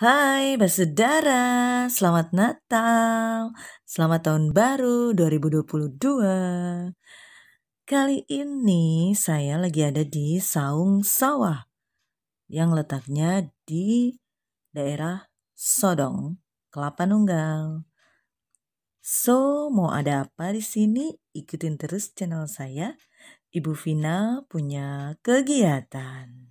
Hai Basudara, selamat Natal, selamat Tahun Baru 2022. Kali ini saya lagi ada di Saung Sawah yang letaknya di daerah Sodong, Kelapa Nunggal. So, mau ada apa di sini? Ikutin terus channel saya. Ibu Vina punya kegiatan.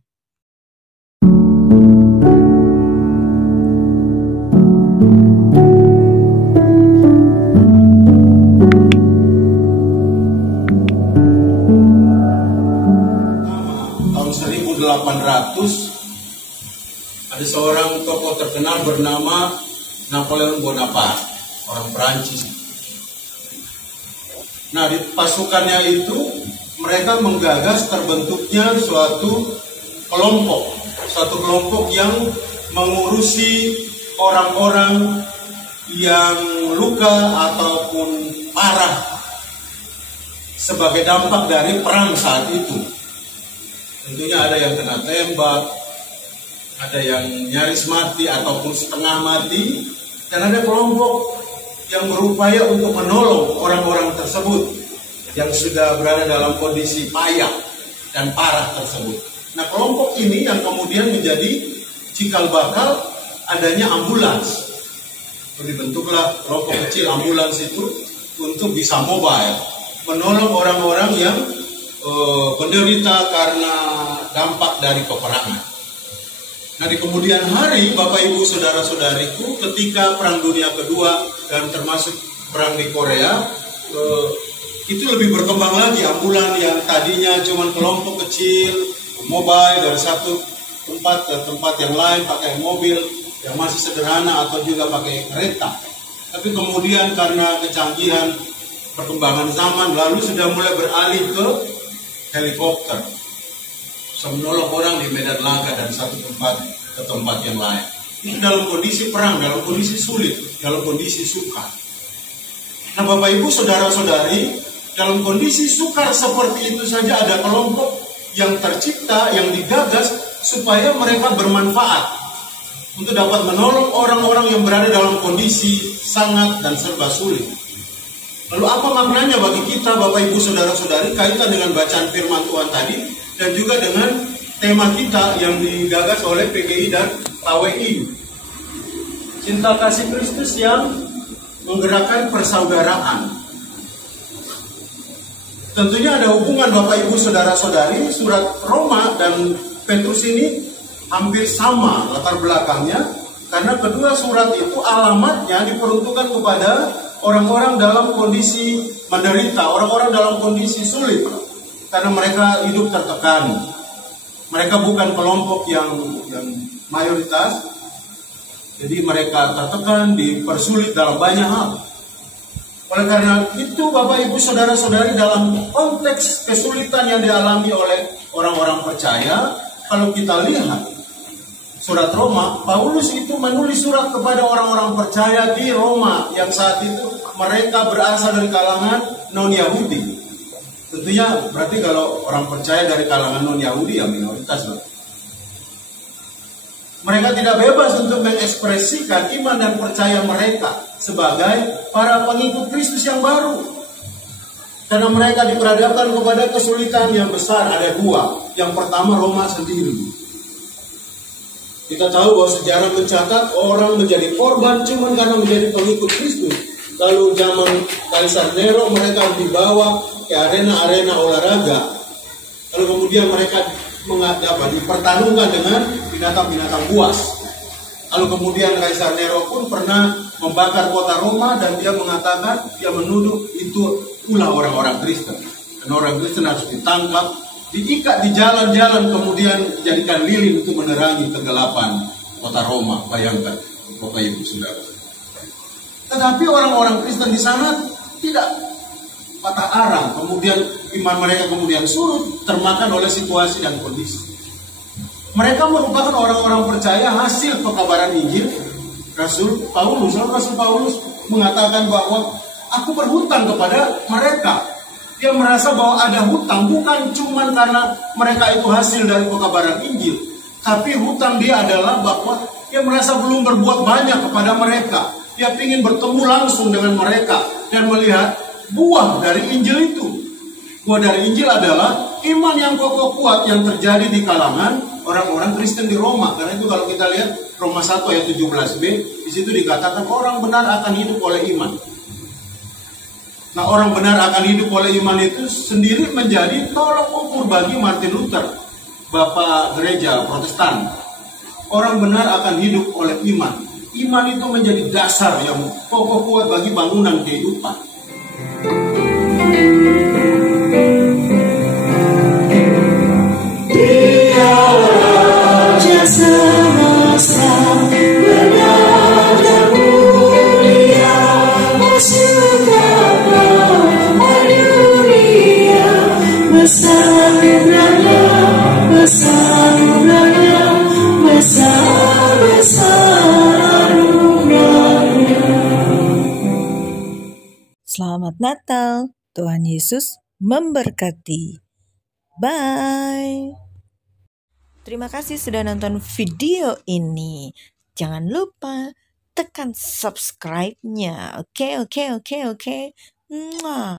Tahun 1800 ada seorang tokoh terkenal bernama Napoleon Bonaparte, orang Perancis. Nah, di pasukannya itu mereka menggagas terbentuknya suatu kelompok yang mengurusi orang-orang yang luka ataupun parah sebagai dampak dari perang saat itu. Tentunya ada yang kena tembak, ada yang nyaris mati ataupun setengah mati, dan ada kelompok yang berupaya untuk menolong orang-orang tersebut yang sudah berada dalam kondisi payah dan parah tersebut. Nah, kelompok ini yang kemudian menjadi cikal bakal adanya ambulans. Dibentuklah kelompok kecil ambulans itu untuk bisa mobile, menolong orang-orang yang penderita karena dampak dari peperangan. Nah, di kemudian hari, Bapak Ibu Saudara-saudariku, ketika Perang Dunia Kedua dan termasuk perang di Korea, itu lebih berkembang lagi. Ambulan yang tadinya cuma kelompok kecil, mobile dari satu tempat ke tempat yang lain pakai mobil yang masih sederhana atau juga pakai kereta. Tapi kemudian karena kecanggihan perkembangan zaman lalu sudah mulai beralih ke helikopter, bisa menolong orang di medan laga dari satu tempat ke tempat yang lain. Itu dalam kondisi perang, dalam kondisi sulit, dalam kondisi sukar. Nah, Bapak Ibu Saudara-saudari, dalam kondisi sukar seperti itu saja ada kelompok yang tercipta, yang digagas supaya mereka bermanfaat untuk dapat menolong orang-orang yang berada dalam kondisi sangat dan serba sulit. Lalu apa maknanya bagi kita, Bapak Ibu Saudara-saudari, kaitan dengan bacaan firman Tuhan tadi dan juga dengan tema kita yang digagas oleh PGI dan KWI, cinta kasih Kristus yang menggerakkan persaudaraan. Tentunya ada hubungan, Bapak Ibu Saudara-saudari. Surat Roma dan Petrus ini hampir sama latar belakangnya, karena kedua surat itu alamatnya diperuntukkan kepada orang-orang dalam kondisi menderita, orang-orang dalam kondisi sulit, karena mereka hidup tertekan. Mereka bukan kelompok yang mayoritas, jadi mereka tertekan, dipersulit dalam banyak hal. Oleh karena itu, Bapak Ibu Saudara-saudari, dalam konteks kesulitan yang dialami oleh orang-orang percaya, kalau kita lihat surat Roma, Paulus itu menulis surat kepada orang-orang percaya di Roma yang saat itu mereka berasal dari kalangan non-Yahudi. Tentunya berarti kalau orang percaya dari kalangan non-Yahudi ya minoritas loh. Mereka tidak bebas untuk mengekspresikan iman dan percaya mereka sebagai para pengikut Kristus yang baru. Karena mereka diperhadapkan kepada kesulitan yang besar, ada dua. Yang pertama, Roma sendiri. Kita tahu bahwa sejarah mencatat orang menjadi korban cuma karena menjadi pengikut Kristus. Lalu zaman Kaisar Nero mereka dibawa ke arena-arena olahraga. Lalu kemudian mereka dipertanungkan dengan binatang-binatang buas. Lalu kemudian Kaisar Nero pun pernah membakar kota Roma dan dia mengatakan, dia menuduh itu ulah orang-orang Kristen. Dan orang Kristen harus ditangkap, diikat di jalan-jalan, kemudian dijadikan lilin untuk menerangi kegelapan kota Roma. Bayangkan, Bapak Ibu Saudara. Tetapi orang-orang Kristen di sana tidak patah arang, kemudian iman mereka kemudian surut, termakan oleh situasi dan kondisi. Mereka merupakan orang-orang percaya hasil pekabaran Injil. Rasul Paulus mengatakan bahwa aku berhutang kepada mereka. Dia merasa bahwa ada hutang bukan cuma karena mereka itu hasil dari pekabaran Injil, Tapi hutang dia adalah bahwa dia merasa belum berbuat banyak kepada mereka. Dia ingin bertemu langsung dengan mereka dan melihat buah dari Injil itu. Buah dari Injil adalah iman yang kokoh kuat yang terjadi di kalangan orang-orang Kristen di Roma. Karena itu kalau kita lihat Roma 1 ayat 17b, di situ dikatakan orang benar akan hidup oleh iman. Nah, orang benar akan hidup oleh iman itu sendiri menjadi tolak ukur bagi Martin Luther, Bapak Gereja Protestan. Orang benar akan hidup oleh iman. Iman itu menjadi dasar yang kokoh kuat bagi bangunan kehidupan. Dia Raja semesta, benar dan mulia, masukkanlah dunia, besar-besarnya, besar-besarnya, besar-besarnya. Selamat Natal, Tuhan Yesus memberkati. Bye. Terima kasih sudah nonton video ini. Jangan lupa tekan subscribe-nya. Oke. Mwah.